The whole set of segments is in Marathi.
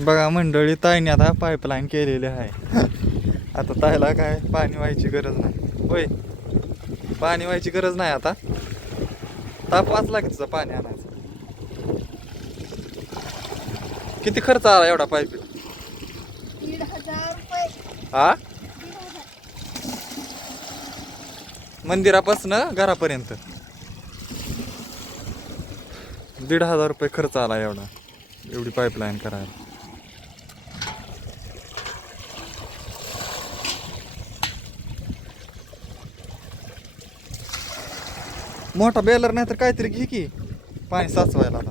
बघा मंडळी, ताईने आता पाईपलाईन केलेली आहे. आता ताईला काय पाणी व्हायची गरज नाही. होय, पाणी व्हायची गरज नाही आता. ताप वाचला की तुझा पाणी आणायचं. किती खर्च आला एवढा पाईप? 1,500 रुपये. हा, 1,500. मंदिरापासून घरापर्यंत 1,500 रुपये खर्च आला एवढा, एवढी पाईपलाईन करायला. मोठा बेलर नाही तर काहीतरी घे की पाणी साचवायला. आता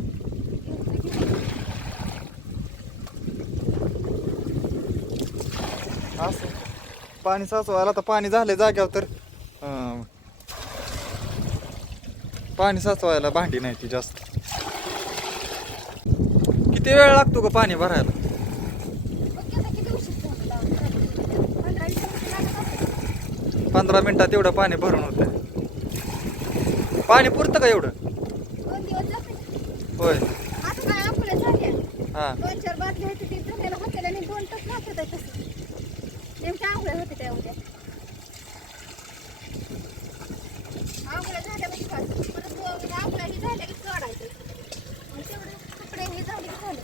असं पाणी साचवायला, तर पाणी झाले जाग्यावर तर पाणी साचवायला भांडी नाही ती जास्त. किती वेळ लागतो ग पाणी भरायला? बघ आता किती उशीर झाला. 15-20 मिनिटं लागत असेल. 15 मिनिटात एवढं पाणी भरून होतं. पाणी पुरतं का एवढं? 2 दिवस जाते. होय. आता काय आपल्या झाल्या. हा, 2-4 बादल्या होती ती झालेला होत्याला आणि 2 तास लागत आहे तसं. नेमक्या आंघोळ्या होते त्या उद्या. आंघोळ्या झाल्या म्हणजे काय? परत आंघोळ्याही झाल्या की काढायचं. मग तेवढे कपडेही झाले की झालं.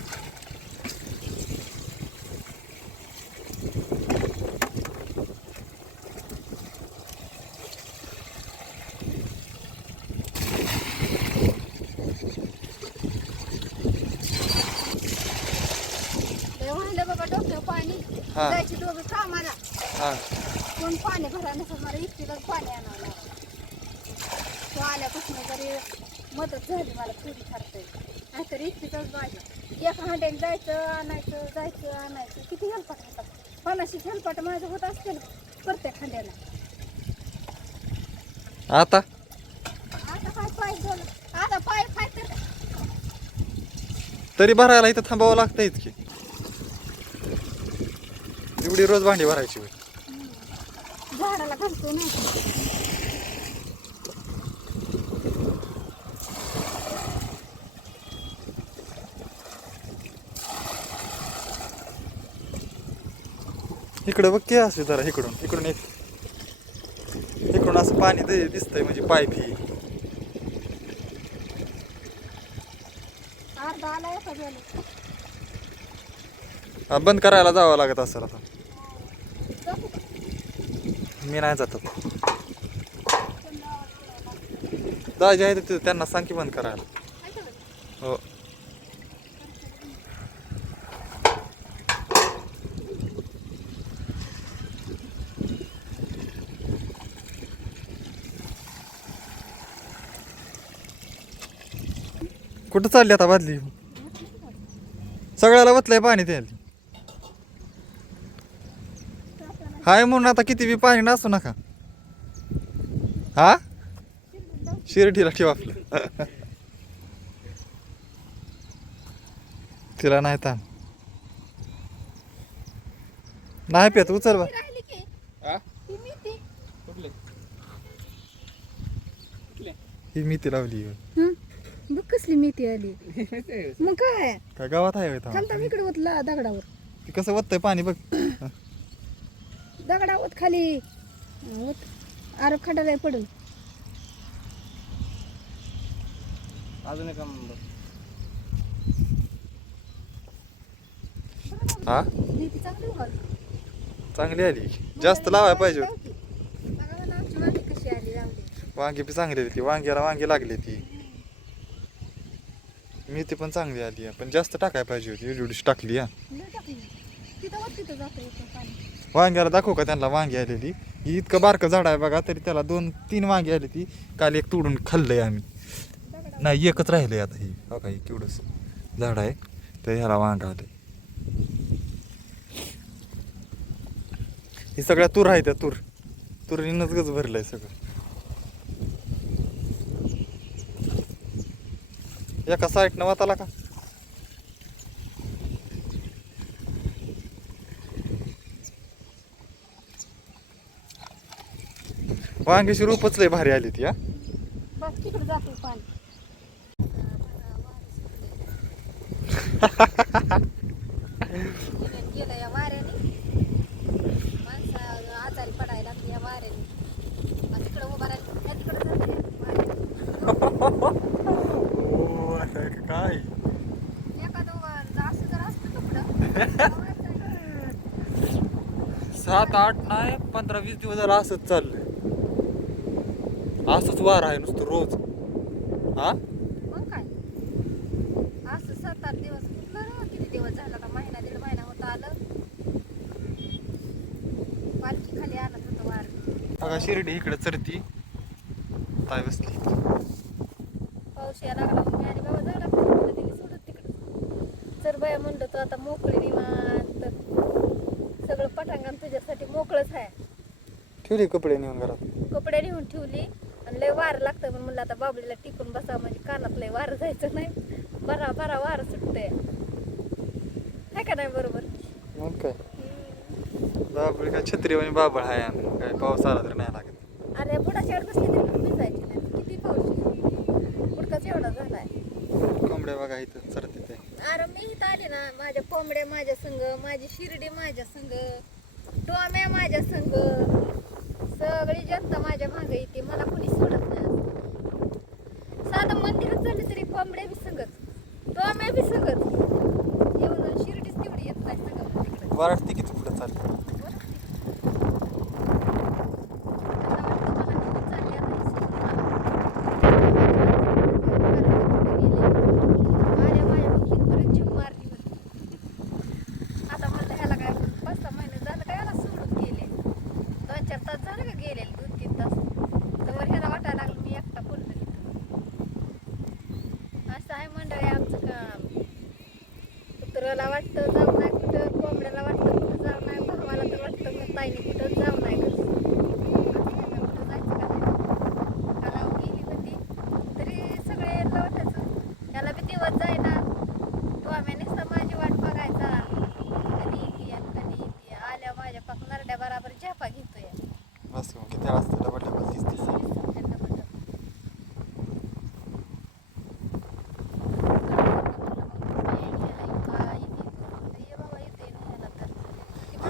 वाहिलं बाबा डोक्यावर पाणी. हा. जायची दोघं कामाला. हा. कोण पाणी भरा नसेल, मला एकटीलाच पाणी आणावं लागलं. तो आल्यापासून जरी मदत झाली मला थोडी ठरतंय. नाहीतर एकटीचाच बाजा. एका हांड्याने जायचं आणायचं, जायचं आणायचं. किती हेलपाट होतात. 50 हेलपाट माझं होत असतील प्रत्येक हांड्याला. आता आता काय पाय झालं. आता पाय फाय तर तरी भरायला इथं थांबावं लागतंयच की. एवढी रोज भांडी भरायची होय. झाडाला घालतोय नाही. इकडं बघ की असं जरा, इकडून इकडून एक इकडून असं पाणी दिसतंय म्हणजे पाईप ही. अर्धा आला एका गेलो. बंद करायला जावं लागत असेल आता. जातो का? मी नाही जात. दाजी आहे तिथं, त्यांना सांग की बंद करायला. हो. कुठं चालली आता बादली? सगळ्याला वतलंय पाणी त्याला. हाय म्हणून आता किती बी पाणी नसू नका. हा, शिर्डीला ठेव आपलं. तिला नाही ताण. नाही पेत, उचल बा. राहिली की ती मेथी. ही मेथी लावली. बघ कसली मेथी आली. मग काय काय गावात आहे होय खालता इकडे होतला दगडावर. ती कसं वतय पाणी बघ. दगडावर खाली आर खडाला पडून. अजून एक हा, मेथी चांगली उगवली. चांगली आली. जास्त लावायला पाहिजे होती. बघा ना आमची वांगी कशी आली लावली. वांगी बी चांगली आली ती. वांग्याला वांगी लागली ती. मेथी पण चांगली आली आहे, पण जास्त टाकायला पाहिजे होती. एवढीच टाकली. हा, लय टाकली. तिथं जातं इथं पाणी. वांग्याला दाखवू का त्यांना वांगी आलेली? ही इतकं बारकं झाड आहे बघा, तरी त्याला 2-3 वांगी आली ती. काल एक तोडून खाल्लंय आम्ही. नाही, एकच राहिलंय आता. ही बघा, ही केवढंच झाड आहे तर ह्याला वांग आलंय. ही सगळ्या तूर आहे, त्या तुरीनंच गच भरलंय सगळं. एका साईडनं वाताला का? वांग्याची रोपच लय भारी आली ती. हा, बस तिकडे जाते पाणी. 7 8 नाही 15 20 दिवस झाला असंच चाललंय. असंच वार आहे नुसतं रोज. हा मग काय असं 7 8 दिवस कुठलं रे? किती दिवस झाला का? महिना दीड महिना होता आलं. पालखी खाली आणत होतं वार. बघा शिर्डी इकडे चरती ताय बसली. पाऊस यायला लागला मग मी आणि बाबा झाला दिली सोडत तिकडं. चर बाया म्हणलं तो आता मोकळी निवांत सगळं पटांगण तुझ्यासाठी मोकळंच आहे. ठेवले कपडे नेऊन घरात. कपडे नेऊन ठेवली आणि लय वार लागतं म्हणून म्हणलं आता बाबलीला टिकून बसा म्हणजे कानात लय वार जायचं नाही. बरा बरा वार सुटतंय आहे का नाही? बरोबर. मग काय बाबळ काय छत्री आणि बाबळ आहे आणि काय पाऊस आला तर नाही लागत. अरे बुडाच्या बसली तरी पण भिजायची नाही. किती पाऊस बुडकाच एवढा झालाय. कोंबड्या बघा इथं चरते ते. अरे मी इथं आली ना माझ्या कोंबड्या माझ्या संग, माझी शिर्डी माझ्या संग, टोम्या माझ्या संग, सगळी जनता माझ्या मागे येते. मला कोणी सोडत नाही. साधं मंदिरात झालं तरी कोंबड्या बी संगत, टोम्या बी संगत. एवढं शिर्डीच तेवढी येत नाही सगळं तिकडे. वाटते किती पुढे चालली. कुत्र्याला वाटतं जाऊ नाही कुठं, कोंबड्याला वाटतं कुठं जाऊ नाही, भावाला तर वाटतं मग ताईने कुठं जाऊ नाही घरी. कुठं जायचं का नाही? गावाला गेली होती तरी सगळे वाटायचं त्याला बी दिवस जाईना. टोम्याने माझी वाट बघायचा कधी येते कधी येते. आल्या माझ्या पाक नरड्या बराबर झेपा घेतोय. बस किती वाजता डबल डबल 30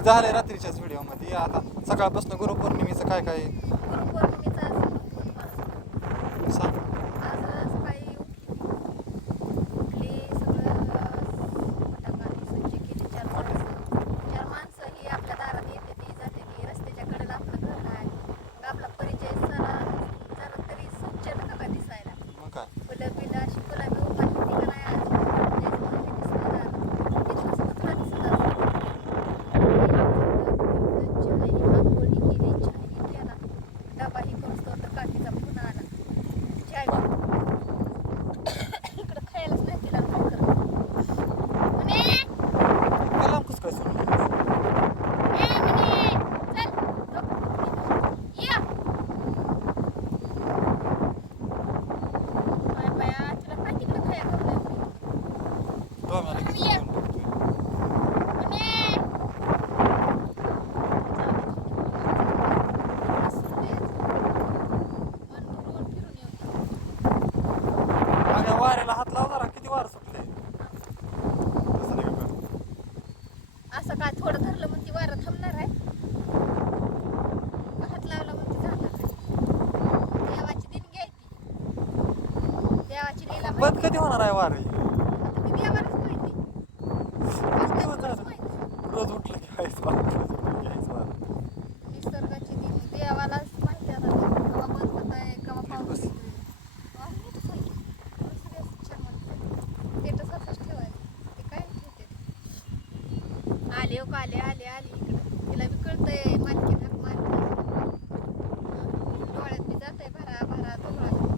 झालंय रात्रीच्याच व्हिडिओ मध्ये. आता सकाळपासून गुरुपौर्णिमेचं काय काय गुरुपौर्णिमेचा सांग. आज सकाळी उठली सगळं फटाकाने स्वच्छ केली. चार माणसं ही आपल्या दारात येते ती जाते ती. रस्त्याच्या कडेला आपलं घर आहे. मग आपला परिचय जरा तरी स्वच्छ नका का दिसायला. मग काय फुलं बिलं अशी फुलं बी उभारली ती का नाही आज दिसत डबा ही करूच तर काकीचा फोन आला. चाय इकडं खायलाच नाही तिला नंतर कलाम कसं काय सुरू वाऱ्याला हात लाव जरा. किती वार सुटले. असं काय थोडं धरलं म्हणते वारं थांबणार आहे. हात लावला म्हणते झालं काय. देवाची देणगी आहे ती. देवाची लीला बंद कधी होणार आहे वार. आता ती देवालाच माहिती. रोज उठलं की आहेच वार. निसर्गाची देणगी देवालाच माहिती. आता केव्हा बंद होत आहे केव्हा पाऊस येतोय. आले हो का आले आले आली इकडं. तिला बी कळतंय मालकी हाक मारली. डोळ्यात बी जात आहे भरा भरा डोळा.